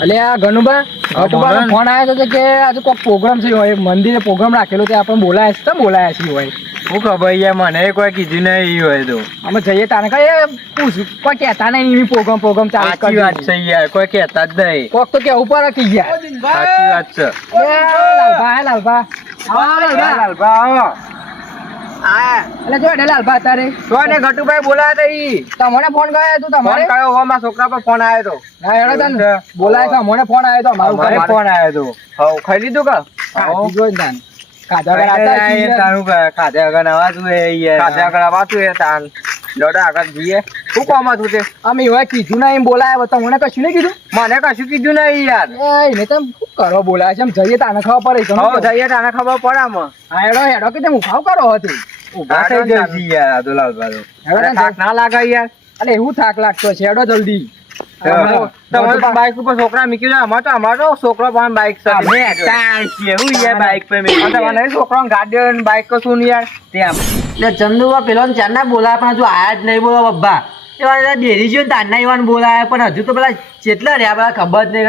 અલે આ ગનુબા ફોન આવ્યો હતો કે આજે કોઈ પ્રોગ્રામ છે હોય મંદિરે પ્રોગ્રામ રાખેલો તે આપણે બોલાયા છે બોલાયા છીએ હોય હું ખબર યાર મને કોઈ કીધું નહીં હોય તો અમે જઈએ તાને કઈ પૂછ કોઈ કહેતા નહીં પ્રોગ્રામ ચાલુ સાચી વાત છે યાર કોઈ કહેતા જ નહીં કોક તો કેવું પર કી ગયા સાચી વાત છે લાલભા એટલે જો લાલભા તારે ગટુભાઈ બોલાયા ઈ તમને ફોન કર્યો તું તમારે કયો મારા છોકરા પર ફોન આવ્યો તો ના હેડો તને બોલાય છે મને ફોન આવ્યો તો મારો ફોન આવ્યો તો હવ ખાઈ લીધું કા જોઈ તાન ખાધા ખાધા વગર આવાતું ખાધા વગર આવાતું એ તાન લોડા આગળ જઈએ શું કામ હતું તે અમે એવા કીધું ના એમ બોલાય તમને કશું નહીં કીધું મને કશું કીધું નહીં યાર એને તો શું કરો બોલાય છે એમ જઈએ તાને ખબર પડે જઈએ તાને ખબર પડે આમાં હા હેડો કે તેમ ઉખાવ કરો હતી ઉભા થઈ જશે યાર આદુલાલ ભાઈ થાક ના લાગે યાર અલે એવું થાક લાગતો છે હેડો જલ્દી તમારે બાઈક ઉપર છોકરા મૂકી જાય અમારો છોકરો પણ બાઈક છે બાઈક પર છોકરા ગાડી બાઈક કશું યાર એટલે ચંદુબા પેલો ચારના બોલાયા પણ હજુ આયા જ નહીં બોલો બબ્બા એવા ડેરી જો તારના એવા બોલાયા પણ હજુ તો પેલા કેટલા રહ્યા ખબર જ નહીં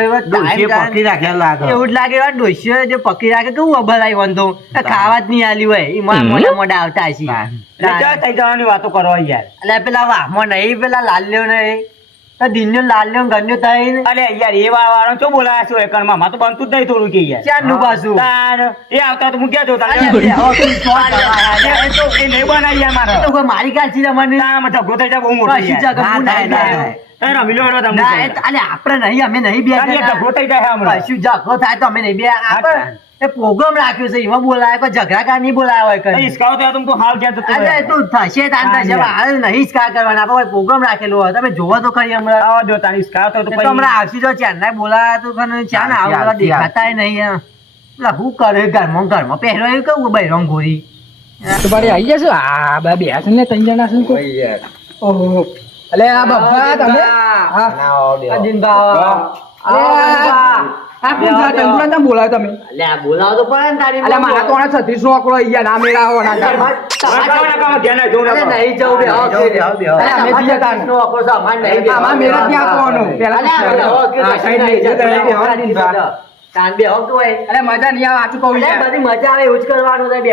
એવું જ લાગે એવા ડોસીઓ જે પકડી રાખે કેવું અબર આવ્યો તો ખાવા જ નહીં આલ્યું હોય એમાં મોટા મોટા આવતા હશે વાતો કરો યાર એટલે પેલા વાહમાં નહીં પેલા લાલ્યો નહીં દિનનો લાલ્યો ગન્યો થાય અરે યાર એ વાળો શું બોલાયા છો એકર માં તો બનતું જ નહીં થોડું કે યાર ચારનું પાછું એ આવતા તો હું ક્યાં જોતા એ નહીં બનાવી યાર મારે તો મારી કાચી તમને ઝઘડો થઈ જાય બહુ મોટો રમી લો આપડે નહીં અમે નહીં બે ઝઘડો થઈ જાય હમણાં શું ઝઘડો થાય તો અમે નહીં બે એ પ્રોગ્રામ રાખ્યો છે એમાં બોલાય કોઈ ઝઘડા કા નહીં બોલાય હોય ઈસકાઓ તો તું હાલ ક્યાં જતો અરે તું થશે તાન થશે હાલ નહીં ઈસકા કરવાના આપણે પ્રોગ્રામ રાખેલો હોય તમે જોવો તો ખરી હમણાં આવા જો તારી ઈસકાઓ તો હમણાં આવશી જો ચેન્નાઈ બોલાયા તો ચાન આવું દેખાતા નહીં એટલે હું કરે ઘરમાં પહેરવાયું કેવું ભાઈ રંગોરી તો ભાઈ આવી જશો આ બે બે છે ને 3 જણા છે કોઈ યાર ઓહો અલે આ બબ્બા તમે હા અજીનબા આ કોણ છે તંદુરા તમે બોલાવ તમે અલે આ બોલાવ તો પણ તારી અલે મારા તો 36 નો આંકડો અહીંયા ના મેળાવો ના નહીં જવું બે અમે બીજા તાર નો આખો સામાન નહીં આમાં મેળા ક્યાં આવવાનો પેલા તાન બે હોક હોય અરે મજા નહીં આવે આચું કહું યાર બધી મજા આવે એવું જ કરવાનું છે બે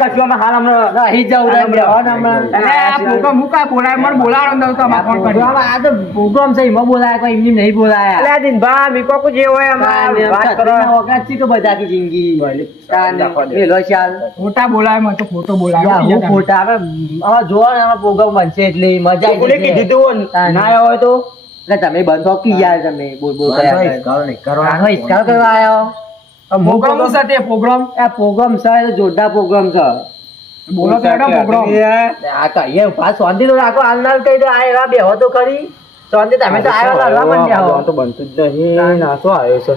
કશું હાલ હમણાં રહી જવું બે હમણાં અરે આ પ્રોગ્રામ મુકા બોલાય મને બોલાવાનો તો તમારે ફોન કર્યો આ તો પ્રોગ્રામ છે એમાં બોલાયા કોઈ એમની નહીં બોલાયા અલે દિનભા મીકો કો જે હોય અમાર વાત કરો વખત છે કે બધા કી જિંદગી એલો ચાલ ખોટા બોલાય મને તો ખોટો બોલાય હું ખોટા હવે જો ને પ્રોગ્રામ બનશે એટલે મજા આવી કોને કીધું તું ના આવ્યો હોય તો એટલે તમે બંધો કી યાર તમે બોલ કરવા આવ્યો પ્રોગ્રામ છે તે પ્રોગ્રામ આ પ્રોગ્રામ છે જોરદાર પ્રોગ્રામ છે બોલો તો એનો પ્રોગ્રામ આ કહીએ પાસ શાંતિ તો રાખો હાલનાલ કહી દો આ એવા બેહો તો ખરી શાંતિ તમે તો આવ્યા લડવા માંડ્યા તો બનતું જ નહીં નાસો આવ્યો છે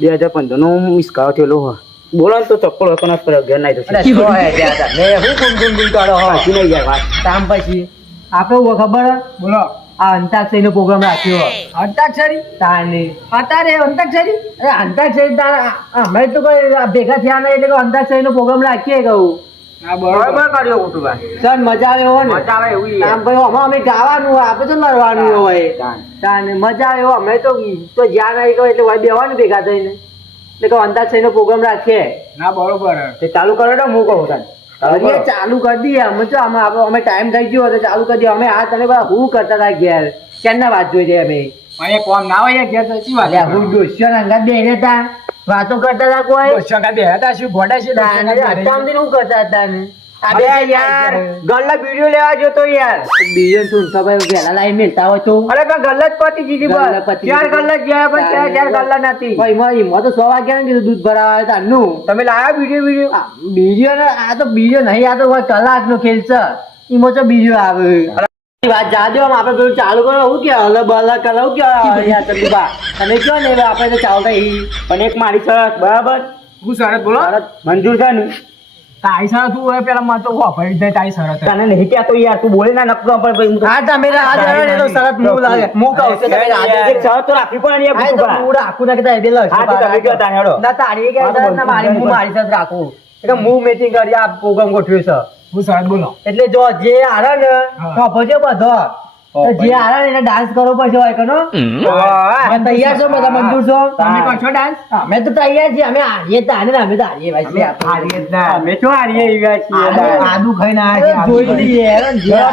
2015 નો મિસકાવ થયેલો હોય બોલો તો ચપ્પલ હતો ના ઘેર નાઈ તો હું ગુમ કરો હો નહીં યાર વાત કામ પછી આપણે ખબર બોલો આ અંતાક્ષરી નો પ્રોગ્રામ રાખ્યો અંતાક્ષરી તાને અત્યારે અંતાક્ષરી અરે અંતાક્ષરી તારા અમે તો કોઈ ભેગા થયા નહીં એટલે અંતાક્ષરી નો પ્રોગ્રામ રાખીએ કહું બરાબર કર્યો કુટુંબા સર મજા આવે હો ને મજા આવે એવું આમ ભાઈ અમે ગાવાનું હોય આપણે તો લડવાનું હોય તાને મજા આવે અમે તો જ્યાં નહીં કહો એટલે ભાઈ બેવાનું ભેગા થઈને એટલે કહો અંતાક્ષરી નો પ્રોગ્રામ રાખીએ ના બરોબર તે ચાલુ કરો તો હું કહું તાને ચાલુ કરી દઈએ અમે તો અમે ટાઈમ થઈ ગયો તો ચાલુ કરી દઈએ અમે આ તને હું કરતા હતા ઘેર ક્યારના વાત જોઈ દઈએ અમે અહીંયા કોમ ના હોય ઘેર તો શી વાત હું દોસ્યો અંગત બેને તા વાતો કરતા હતા કોઈ દોસ્યો બે હતા શું ગોડા છે અત્યારથી હું કરતા હતા ને અબે યાર ગલ્લા વિડિયો લેવા જતો યાર બીજન તું સવાય વેલા લાઈ મેલતા હોય તો અરે પણ ગલ્લા જ પતી જીધી બસ ચાર ગલ્લા ગયા પણ ચાર ગલ્લા નથી ભાઈ માં તો 100 વાગ્યા ને દૂધ ભરાવા તારનું તમે લાયા વિડિયો બીજો ને આ તો બીજો નહીં આ તો કલાક નો ખેલ છે ઈમો તો બીજો આવે વાત જાજો આપણે પેલું ચાલુ કરો હું કે અલગ અલગ કરો કે યાર તબીબા તમે કયો ને આપણે તો ચાલતા પણ એક મારી શરત બરાબર હું શરત બોલો મંજૂર છે ને તારી શરત તું હોય પેલા માં તો વાપરી દે તારી શરત તને નહીં ક્યાં તો યાર તું બોલે ના નકરો પણ હા તમે આ જરા તો શરત મુ લાગે મુ કહું છું તમે એક શરત તો રાખવી પડે યાર આ તો હું રાખું ના કે દે લે હા તો તમે કયો તા હેડો ના તારી કે ના મારી હું મારી શરત રાખું એટલે હું મીટિંગ કરી આ પ્રોગ્રામ ગોઠવ્યો છે હું શરત બોલો એટલે જો જે આરે ને ખોફો છે બધો જે હારે એને ડાન્સ કરવો પડશે હોય કનો અમે તૈયાર છો બધા મંજૂર છો તમે કરશો ડાન્સ? અમે તો તૈયાર છીએ અમે હારીએ તાને અમે તો હારીએ ભાઈ અમે શું હારીએ એવા છીએ આદુ ખાઈને આયા છે જોઈ લઈએ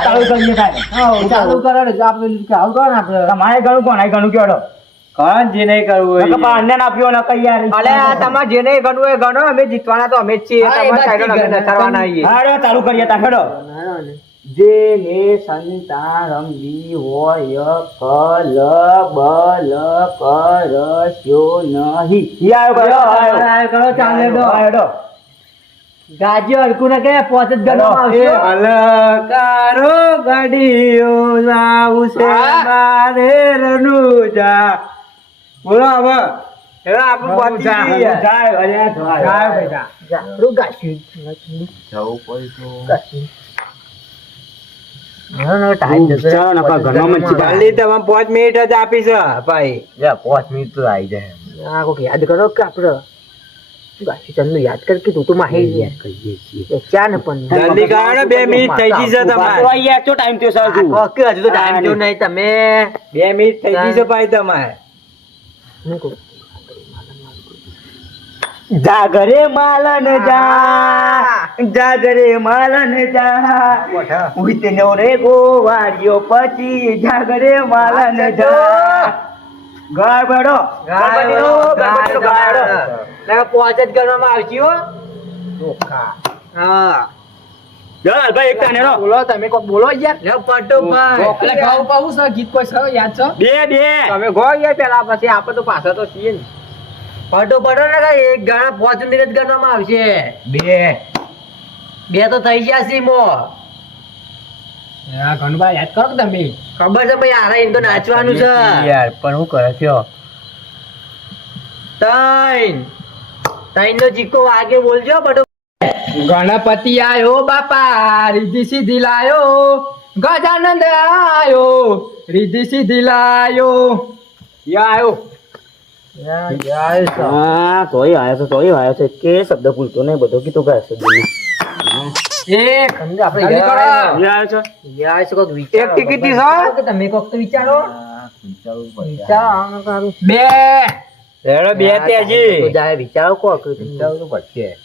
ચાલુ કરીએ કાંઈ ચાલુ કરો ને આપણે ચાલુ કરો ને આપણે તમારે ઘણું કોણ ઘણું કેવડો કોણ જે નહીં કરવું અન્ય આપ્યો ન કઈ યાર અલે આ તમારે જે નહીં ગણવું એ ગણો અમે જીતવાના તો અમે જ છીએ તમારે સાઈડ અમે નચારવાના આવીએ હાડો ચાલુ કરીએ તા હેડો જેને સંતારંગી હોય કલ બલ કરસ્યો નહીં આયો કરો ચાલે હેડો ગાજીઓ હરકું ને કે પોત જ ગણવામાં આવશે અલકારો ગાડીઓ લાવું છે મારે રનુજા બોલો હવે હવે આપણું પતી જાય અરે જાય બેટા જારું ગાશું જવું પડશે ટાઈમ જતો ચાલો નકા ઘરમાં મચ્છી ખાલી તમે 5 મિનિટ જ આપી છે ભાઈ 5 મિનિટ તો આવી જાય આ કોક યાદ કરો કે આપણે ગાશી ચંદુ યાદ કર કે તું તો માહી યાર કહીએ છીએ ચા ને પણ જલ્દી કાઢો 2 મિનિટ થઈ ગઈ છે તમારે તો યાર તો ટાઈમ થયો સાજુ ઓકે હજુ તો ટાઈમ થયો નહીં તમે 2 મિનિટ થઈ ગઈ છે ભાઈ તમારે મૂકો જાગરે માલન જા ઉઈતનો રે ગોવાળિયો પછી જાગરે માલન જા ગાબડો ના પોચ જ કરવામાં આવજી હો ચોખા હા ચાલ ભાઈ એક તાને બોલો તમે કોક બોલો યાર લે પટો ભાઈ એટલે ગાવ પાઉં છે ગીત કોઈ છે યાદ છે? બે તમે ગો યાર પેલા પછી આપણે તો પાછા તો છીએ ને પટો ને કઈ એક ગાણા 5 મિનિટ ગણવામાં આવશે બે તો થઈ ગયા છે મો ઘણું યાદ કરો કે તમે ખબર છે ભાઈ આરા એમ તો નાચવાનું છે યાર પણ હું કરે છે ત્રણ નો ચીકો આગે બોલજો પટો ગણપતિ આયો બાપા રીધી સીધી લાયો ગજાનંદ આયો રીધી સીધી લાયો યા આયો તોય આવ્યો છે કે શબ્દ ભૂલતો નહીં બધો કીધું ગાય છે એક આપણે યાર છે કોક વિચાર એક ટિકિટ થી સર કે તમે કોક તો વિચારો વિચારો બે રેડો બે તેજી તો જાય વિચારો કોક વિચારો પડશે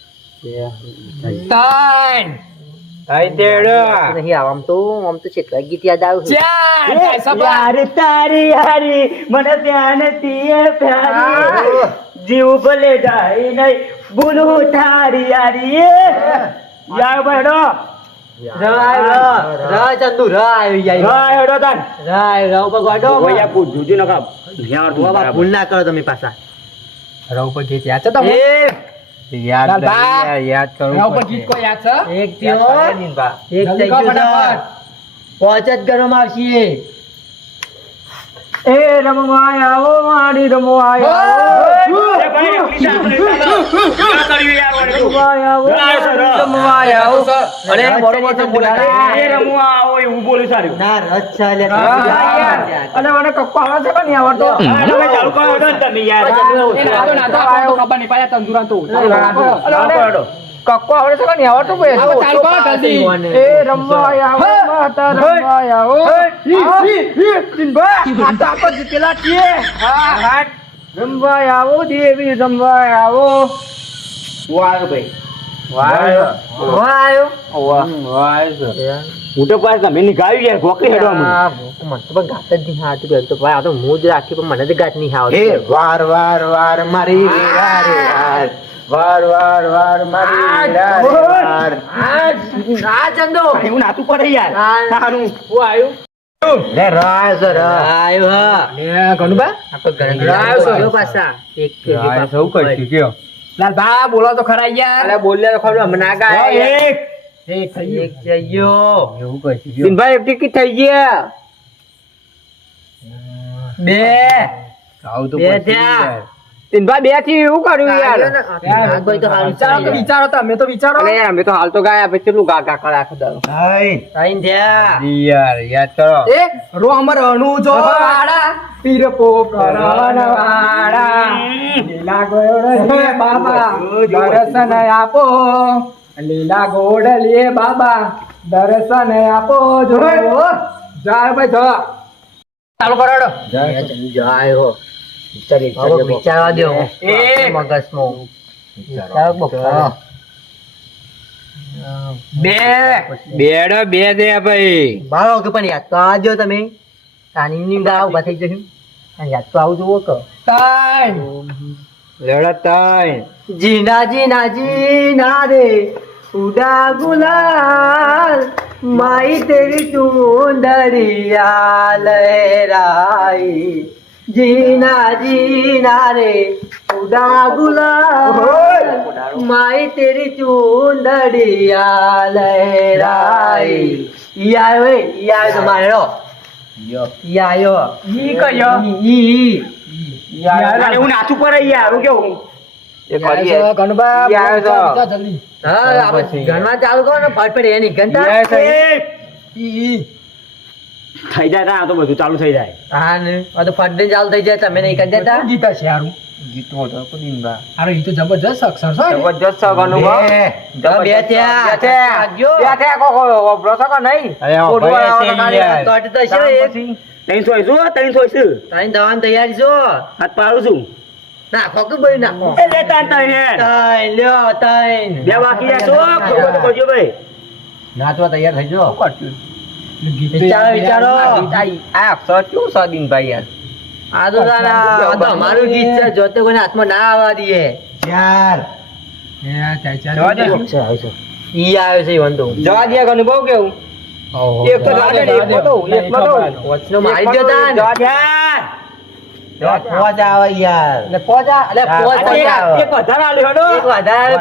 ત્રણ આઈ તેડો નહીં આમ તો કેટલા ગીત યાદ આવ્યું ચાર યાર તારી યારી મને પ્યાર નથી પ્યારી જીવ ભલે જાય નહીં બોલું તારી યારી યાર બેડો ચંદુ ભૂલ ના કરો તમે પાછા રવ પર ગીત યાદ છે તમને? યાદ કરું રવ પર ગીત કોઈ યાદ છે? એક થયો એક થઈ ગયું છે. પાંચ જ ગણવામાં આવશે એ રમવા આવો મારી રમવા આવો ના રસ ચાલે અને મને કપ્પો આવે છે કે નહીં આવડતો ખબર નહીં પાયા તંદુરા તો કક્કો આવડે છે કે નહીં આવડતું જલ્દી એ રમવા આવો માતા રમવા આવો જીતેલા છીએ રમવા આવો દેવી રમવા આવો વાયો ભાઈ હું તો પાછ તમે નીકાળી યાર ગોકરી હેડવા મને તો પણ ગાત જ નહીં આવતું તો ભાઈ આ તો હું જ રાખી પણ મને તો ગાત નહીં આવતું વાર વાર વાર મારી વાર મારી વાર આ ચંદો એવું નાતું પડે યાર સારું હું આવ્યું લે રાય સર આયો હા ગણુબા પાછા એક સૌ કરશું કયો લાલભા બોલો તો ખરા યાર અરે બોલ્યા તો ખબર હમણાં ના ગાય એક થઈ એક જઈયો એવું કરશું દિનભાઈ એક ટિકિટ થઈ ગયા બે આવું તો બે થયા દિનભાઈ બે થી એવું કર્યું યાર વિચારો તમે તો વિચારો અરે યાર અમે તો હાલ તો ગાયા પછી કેટલું ગા ગા કરા આખો દાડો ત્રણ થયા યાર યાદ કરો એ રોમ રણુ જો વાડા પીર પોકરણ વાડા લીલા ગોળલે બાબા દર્શન આપો લીલા ગોળલે બાબા દર્શન આપો જો જા ભાઈ જા ચાલુ કરો હેડો. જાય હો વિચારવા દો મગજમાં વિચારો બપોરે. બે દે ભાઈ મારો કે પણ યાદ તો આવજો તમે તાની ગાવ ઉભા થઈ જશું અને યાદ તો આવું જુઓ કે તાન લડતાય જીના જીના જીના રે ઉડા ગુલાલ માઈ તેરી ચુંદરિયા લહેરાઈ જીના જીના રે ઉડા ગુલાલ માઈ તેરી ચુંદરિયા લહેરાઈ ઈ આવ્યો તમારો ઈ આવ્યો ઈ કયો ઈ અરે હું નાચું પર યાર હું કેવું એ કરીએ ગણબા ઈ આવ્યો તો. જલ્દી હા આપણે ગણવા ચાલુ કરો ને ફટફટ એની ગણતા ઈ થઈ જાય તા તો બધું ચાલુ થઈ જાય હા ને આ તો ફટ ચાલુ થઈ જાય તમે નહીં કરી દેતા શું ગીત છે હારું ગીતો તો કુદીનબા હારું ઈ તો જબરજસ્ત અક્ષર છે જબરજસ્ત સગનું બે થયા બ્રોસો કો નહીં અરે કટ તો છે એક ત્રણ સોઈશું તારી દવાની તૈયારી છો હાથ પાડું છું નાખો કે ભાઈ નાખો એ લેતા ત્રણ તાઈ લ્યો તાઈ બે બાકી જશો ખબર તો કરજો ભાઈ નાચવા તૈયાર થઈ જો ગીત વિચારો આ અક્ષર કેવું સદીન ભાઈ યાર આ તો અમારું ગીત છે જોતે કોઈને હાથમાં ના આવવા દઈએ ચાર જવા દે. ઈ આવ્યો છે વંદો જવા દે ગનું બહુ કેવું એક તો જવા દે ને, એક માં દઉં, એક માં દઉં. વચનો મારી દો તાન જવા દે. પોચ આવે યાર એટલે પોચ એટલે પોચ આ એક વધારે આલ્યો હેડો. એક વધારે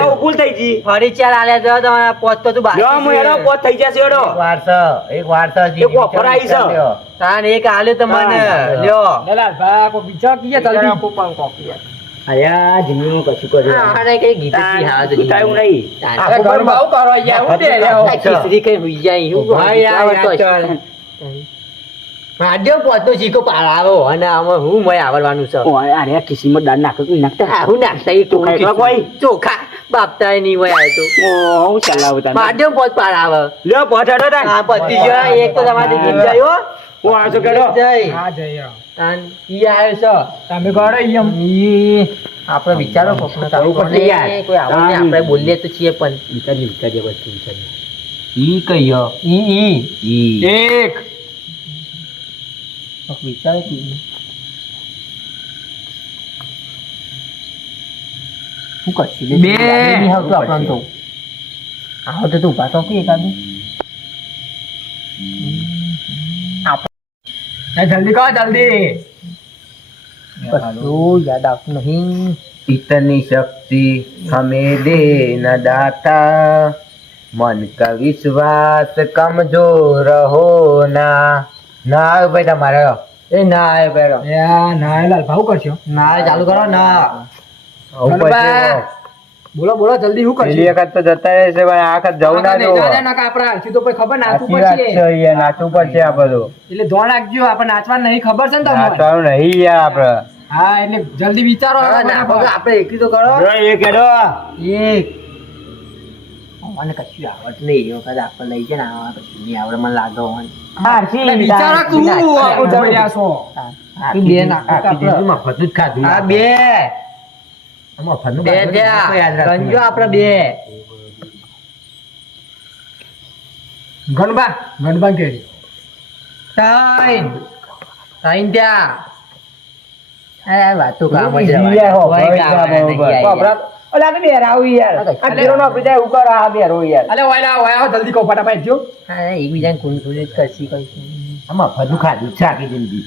બહુ ભૂલ થઈ ગઈ. ફરી ચાર આલ્યા તો તમારા પોચ તો તું બાકી લ્યો, હું હેડો, પોત થઈ જશે હેડો. એક વારસો એક ઓફર આવી છે. તાન એક આલ્યો તમને લ્યો દલાલભા કોઈ બીજો કીએ જલ્દી અલ્યા, જિંદગીમાં કશું કર્યું નહીં. આને કઈ ગીત થી હાથ તાન ઉઠાયું નહીં. અરે ગરબા આવું કરો યાર હું દે લ્યો ખીચડી કઈ હુઈ જાય હું ભાઈ યાર માડ્યો પોતો ચીકો પાડાવો અને આમાં હું મય આવડવાનું છે ઓય, અરે ખિસ્સીમાં દાળ નાખો કે નાખતા. હું નાખતા એ ચોખા એકલા કોઈ? ચોખા બાપતા નહીં મય આવે તો ઓહ, હું ચલાવું તને. માડ્યો પોત પાડાવે લ્યો, પોત હેડો તાન. હા પતિ જો એક તો તમારે ગીત જાય હો હું આવ્યો છું, કેડો. જય હા જય તાન ઈ આવ્યો તમે કરો ઈયમ છે ઈ આપણે વિચારો કોકને કરવું પડશે યાર. કોઈ આવું નહીં, આપણે બોલીએ તો છીએ પણ વિચારીએ બધું વિચારીએ. ઈ કયો ઈ એક વિચારો શું કરશું બે. નહીં આવતું આપણને તો આવો તો તું ઉભા તો કે એકાદું જલ્દી કહો જલ્દી કશું યાદ આવતું નહીં इतनी शक्ति हमें दे न दाता मन का विश्वास कमजोर हो ना ना આવે ભાઈ તમારે એ ના આવે પેલો યા ના લાલ ભાવ કરશો ના આવે ચાલુ કરો ના ગણબા બોલો બોલો જલ્દી શું કરશો પેલી વખત તો જતા રહેશે પણ આ વખત જવું ના નહીં જાને નકા આપણે હાલથી તો કોઈ ખબર નાચવું પડશે નાચવું પડશે આ બધું એટલે ધોણ રાખજો આપણે નાચવા નહીં ખબર છે ને તમને નાચવાનું નહીં યાર આપડે હા એટલે જલ્દી વિચારો હવે નાખો કે આપણે એકલી તો કરો એક હેડો એક મને કશું આવડતું નહીં એ વખત આપણે લઈ જાય ને આવા કશું નહીં આવડે મને લાગે મને એટલે વિચારો તું આખું જડ્યા છો બે નાખો કે આપણે મફત જ ખાધું હા બે બે ત્યાં ગંજો આપણે બે ગણબા ગણબા કેરી ત્રણ ત્રણ ત્યાં અરે વાતો કામ જ જીયા હો, હોય કામ નહીં બરાબર. ઓલા તો બેરાવું યાર. આ ઘેરો નો આપણે જાય ઉપર આ બેરો યાર. અલે ઓયલા ઓયા જલ્દી કહો ફટાફટ જો હા એકબીજાને કુણ કુણ જ કરશી કરશી આમાં બધું ખાધું છે આખી જિંદગી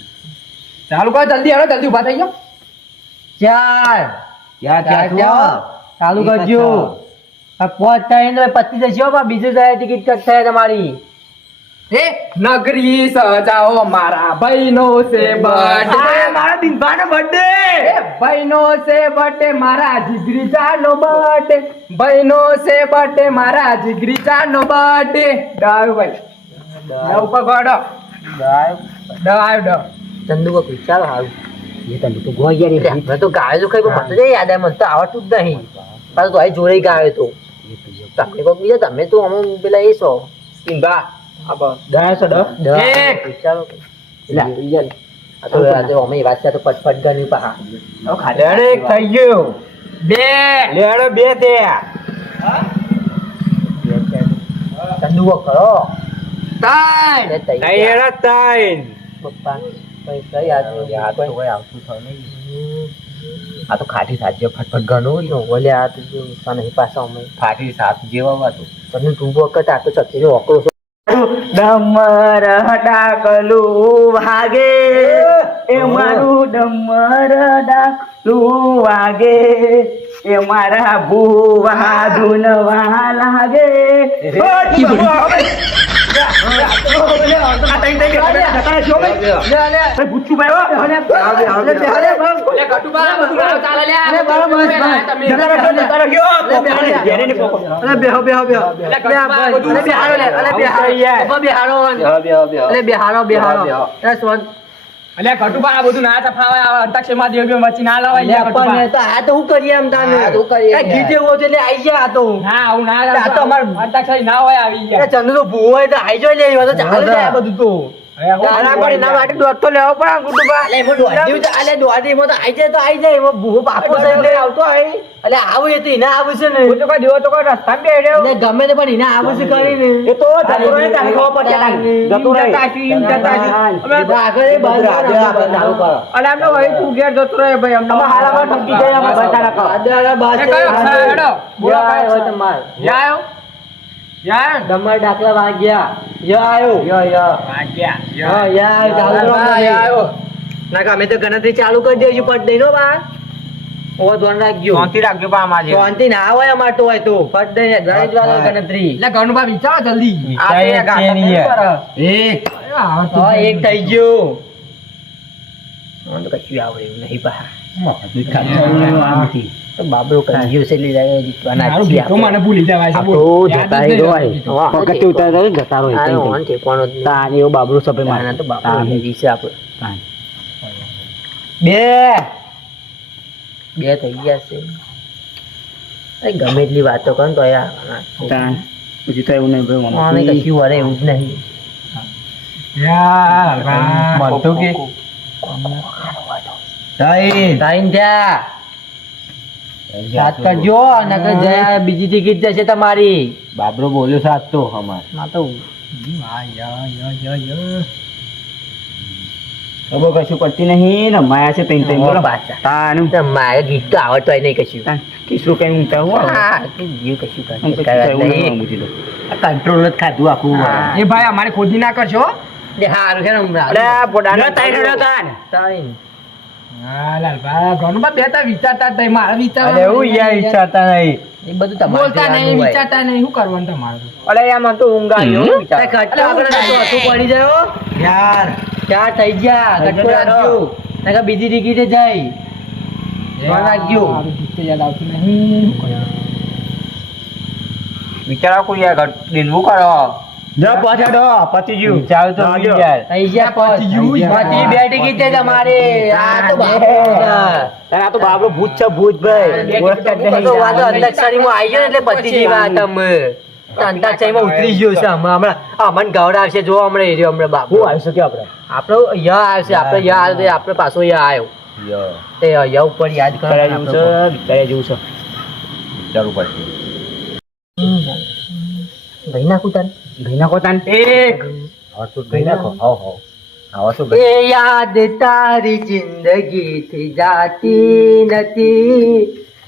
ચાલુ કરો જલ્દી હવે જલ્દી ઉભા થઈ જાઓ ચાર ચાલુ કરજો આ પોચ થાય ને પચીસ જશો પણ બીજું જાય ટિકિટ કટ થાય તમારી એ નગરી સજાઓ મારા ભાઈનો છે બર્થડે મારા દિનભાનો બર્થડે. એ ભાઈનો છે બર્થડે મારા જીગરી ચાનો બર્થડે ભાઈનો છે બર્થડે મારા જીગરી ચાનો બર્થડે ડાવ ભાઈ ડાવ પકડો ડાવ ચંદુ કો વિચારો હારું એ તને તો ગો યાર મેં તો ગાયો તો કઈ પણ મને તો યાદ આવે મને તો આવડતું જ નહીં પાછું તો આ જોડે ગાયો તો તમે કોક બીજા તમે તો અમુક પેલા એ છો દિનભા એક. વિચારો આ તો અમે વાત છે તો પટપટ ગણી પા એક થઈ ગયું બે. લેડો બે તે ચંદુઓ કરો ત્રણ. તૈયાર તાઈન પપ્પા કઈ કઈ આ તો કોઈ આવતું થયું નહીં આ તો ખાટી સાચી ફટફટ ગણું બોલે આ તો નહીં પાછા અમે ફાટી સાત જેવા હતું તમે તું વખત આ તો ચકી ઓકળો છો ડમર ડાકલું વાગે એ મારું ડમર ડાકલું વાગે એ મારા ભૂવા ધૂનવા લાગે અલ્યા કટુબા આ બધું ના તફાવે આ અંતાક્ષરીમાં દેવ બેવ વચ્ચે ના લાવાય લ્યા કટુબા. તો આ તો હું કરીએ એમ તાને ગીતે એવો છે એટલે આઈ ગયા આ તો ના આવું ના આ તો અમાર- અંતાક્ષરી ના હોય આવી ગયા. ચંદુ તો ભૂવો હોય તો આઈ જોઈ લે એવા તો ચાલે છે આ બધું તો તારા પણ એના માટે દોડ તો લેવો પડે કુટુંબા એટલે એમાં દોડી તો આલે દોડી એમાં તો આઈ જાય તો આઈ જાય એમાં ભૂવો બાપો છે એટલે આવતો હોય એટલે આવું એ તો એને આવું છે ને તો કોઈ દેવો તો કોઈ રસ્તામાં બેડ્યો. ને ગમે તે પણ એને આવું છે કરીને એ તો જતો રહે તારે ખબર પડશે તારે. જતો રહે. આગળ એ બાજુ ચાલુ કરો અલ્યા એમનો ભાઈ તું ઘેર જતો રહે ભાઈ અમને આમાં હાલામાં ઠપકી જાય આમાં બધાના કહો. આદરા બાદ એ કયો અક્ષર હેડો? બોલો કયો યા અક્ષર? તમાર યા આવ્યો? યા આવ્યો? ડમર ડાકલા વાગ્યા યા આવ્યો વાગ્યા. હા યા ચાલુ કરો યા આવ્યો. ના કે અમે તો ગણતરી ચાલુ કરી દેજો પટ દઈ નો બા ઓ ધ્યાન રાખજો શાંતિ રાખજો પણ આમાં જે. શાંતિ ના હોય અમાર તો હોય તો ફટ દઈને ગણિત વાળો ગણતરી એટલે ઘરનું વિચારો જલ્દી. વિચારીએ આ તો છીએ નહીં યાર. એક હા, તો હા એક થઈ ગયું મને તો કશું આવડે એવું નહીં પા તો બાબરો કરી ગયો છે એટલે જાય જીતવાના મારું છીએ ગીતો મને ભૂલી જવાય છે. આ બોલ. તો યાદ જતા જ નહીં રહ્યો રહેતું હોય. ગીતો. હા, પગથિયે ઉતારે તો જતા રહો, આ કઈ ઓન ઠેકવાનો જ નહીં. તાન એવો બાબરો સપે મારે. આના તો બાપરો તાન. હેવી છે આપણે તાન. બે થઈ ગયા છે એ ગમે એટલી વાતો કરો ને તો યાર તાન. પછી તો એવું નહીં ભાઈ આને મને. કશું વરે એવું જ નહીં યાર, વાહ. મળતું કે ટાઈમ થયા સાત કરજો નકર જયા બીજી ટિકિટ જશે તમારી બાબરો બોલ્યો સાત તો અમાર ના તો વાહ, યા. ખબર કશું પડતી નહીં ને માયા છે તઈ તઈ બોલો પાછા. તાનું તો મારે ગીત તો આવડતો હોય નહીં કશું તાન. કિસરું કઈ ઊંઘતા હું હા, કે જીવ કશું કરે. હું કઈ વાત કશું નહીં. મૂકી દઉં. આ કંટ્રોલ જ ખાધું આખું હા. એ ભાઈ અમારે ખોદી ના કરશો. જે હારું છે ને હમણાં. અરે આ પોડાનો લો, તાઈ હેડો તાન. ટાઈમ. હા, લાલભા, ઘરનું બા બેતા વિચારતા જ નહીં. મારે વિચારવાનું અરે હું યાર નહીં. ઈચ્છાતા નહીં. એ બધું તમારે બોલતા જોવાનું નહીં, હોય. વિચારતા નહીં. શું કરવાનું તમારે? અરે યાર મને તો ઊંઘ આવી હો તાઈ વિચાર. ખર્ચો આપણે તો ચોથું પડી જાય હો. યાર ચાર થઈ ગયા થઈ કટકો ગયા. રાખજો નકર બીજી ટિકિટે જાય ધ્યાન રાખજો. મારું ગીત તો યાદ આવતું નહીં. શું કરવાનું? વિચારો કોઈ યાર દિનવું કરો જો પાછાડો પતિ ગયું વિચાર તો યાર થઈ ગયા પતી ગયું. પતી બે ટિકિટે તમારે આ તો હા, બાપરો છે. આ તો બાબરો ભૂત છે ભૂત ભાઈ ઓળખતા જ નહીં. તો વાતો અંતાક્ષરીમાં આવી ગયો ને એટલે પતી ગઈ વાત અમે. તો અંતાક્ષરીમાં ઉતરી ગયો છે હમણાં અમને ગવડાવશે જો હમણાં એ રહ્યો હમણાં બાપુ હું આવી શકે આપણે આપણો યા આવશે આપણે યા આવ્યો તો આપણે પાછો યા આવ્યો તે યા ઉપર યાદ કરો વિચાર્યા જેવું છે વિચાર્યા જેવું છે વિચારવું પડશે ભાઈ નાખું તારે ભાઈ નાખો તાન એક ભાઈ નાખો હાવ હાવ આવા શું એ યાદ તારી જિંદગી થી જાતી નથી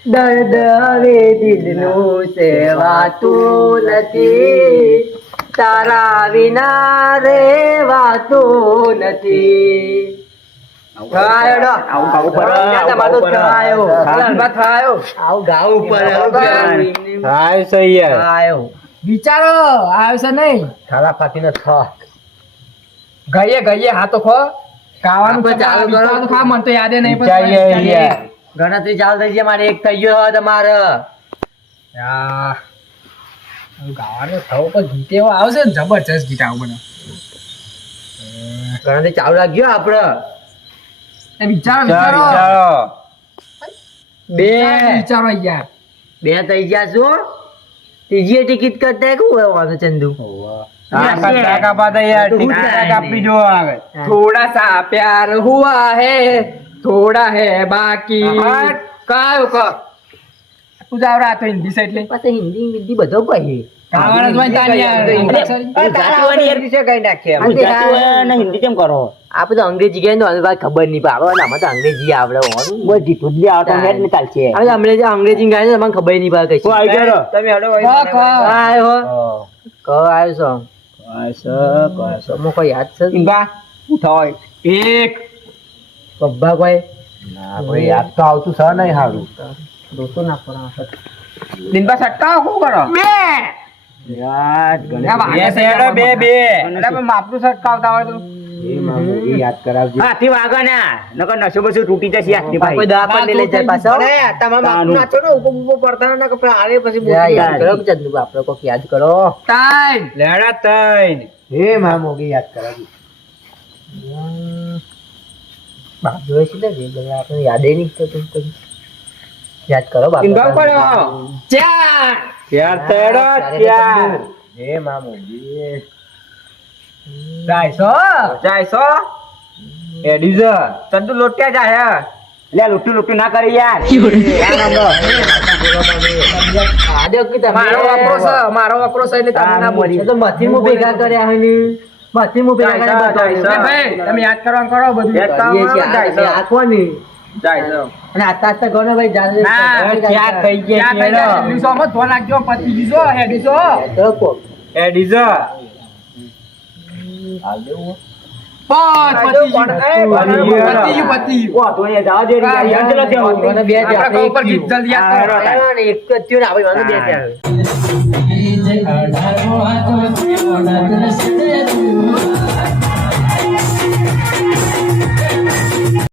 દર્દ હવે દિલનું સેવાતું નથી તારા વિના રેવાતું નથી થાયડો. આવું ગાવું પડે, ત્યાં આવું તમારો ગાવું પડે. થાયો. હા. લાલબા થાયો. આવું ગાવું પડે, આવું ગાવું. હાય છે યાર થાયો. વિચારો આવશે નહીં. થાળા ફાટીને થા. ગઈએ ગઈએ હા તો ખો ખાવાનું આપણે તો ચાલુ કરો. વિચારવાનું ખા, મને તો યાદ નહીં વિચારીએ યાર. ગણતરી ચાલુ થઈ છે મારે એક થઈ ગયો હવે તમારે યા. હવે ગાવાનું થવું પણ ગીત એવો આવશે ને જબરજસ્ત ગીત આવું મને. ગણતરી ચાલુ રાખજો આપડે એ વિચારો વિચારો વિચારો બે વિચારો યાર. બે થઈ ગયા છો ત્રીજી ટિકિટ કરતા કેવું હોય વાંધો ચંદુ હા, પત્તા કાપાતા યાર, ટીકા કાપી જો આવે. थोड़ा सा प्यार हुआ है थोड़ा है बाकी કાયો ક તું જાવ રાતો હિન્દી સાઈડ લે પાછા હિન્દી બધો કહે ખાવાના જોઈ તાની યાર ગુજરાતીઓની યાર વિશે કઈ નાખીએ. ગુજરાતીઓને હિન્દી કેમ કરો? આપણે તો અંગ્રેજી કહે ને તો ભાઈ ખબર નહીં પડે આમાં તો અંગ્રેજી આવડે હોવાનું બસ જીતું જ આવતો હેડ ને ચાલશે. આપણે અંગ્રેજી ગાય ને તમને ખબર નહીં પડે કઈ કોઈ આવી ગયો? તમે હેડો ભાઈ. આવ્યો ક આવ્યો છો કસો મો કોઈ યાદ છે ઇંબા ઉઠાય એક બબ્બા કોઈ ના કોઈ યાદ તો આવતું છે નહીં હારું. દોસ્તો ના પડે દિનબા સટ્ટા શું કરો બે યાદ આ વાગે છે હેડો બે બે એટલે પણ માપનું સટકાવતા હોય તો યાદ કરાવજો. હાથી વાગે ના નકર નસો બસો તૂટી જશે હાથની ભાઈ. કોઈ દવા પર લઈ જાય પાછો તમારે માપનું નાચો ને ઉપર ઉપર પડતા ને કે આરે પછી યાદ કરો ચંદુ આપણે કોક યાદ કરો ટાઈમ લેડા તઈન હે મામોગી યાદ કરાવજો. બાજુ છે ને જે બધા આપણે યાદ નહીં થતું કઈ યાદ કરો ઇંબા બાપા પડ્યો ચાર ચાર તેડો ચાર હે મામોજી ચારસો ચારસો એડીઝ તંદુ લોટ્યા જાય લે લૂટું લૂટું ના કરી યાર. મારો વકરો છે એટલે તમે ના બોલી તો મથી મુ ભેગા કર્યા હે ને મથી મુ ભેગા કર્યા બતાવ્યું. ભાઈ તમે યાદ કરવાનું કરો બધું યાદ કરો. આખવાની ચારસો અને આસ્તા આસ્તા ગણો ભાઈ જાણે ના, ચાર થઈ ગયા ક્યાં થઈ જાય દિવસોમાં ધોન નાખજો પતી દીધો હેડીસો કરો કોક. એડીઝ પાંચ પતી ગયું. પતી ગયું. ઓ તો એ જાવ દે યાર યાદ લો તે મને બે આપણે કહો ઉપર ગીત જલ્દી યાદ કરો. આવ્યા ને એક જ થયું ને આપણે મને બે થયા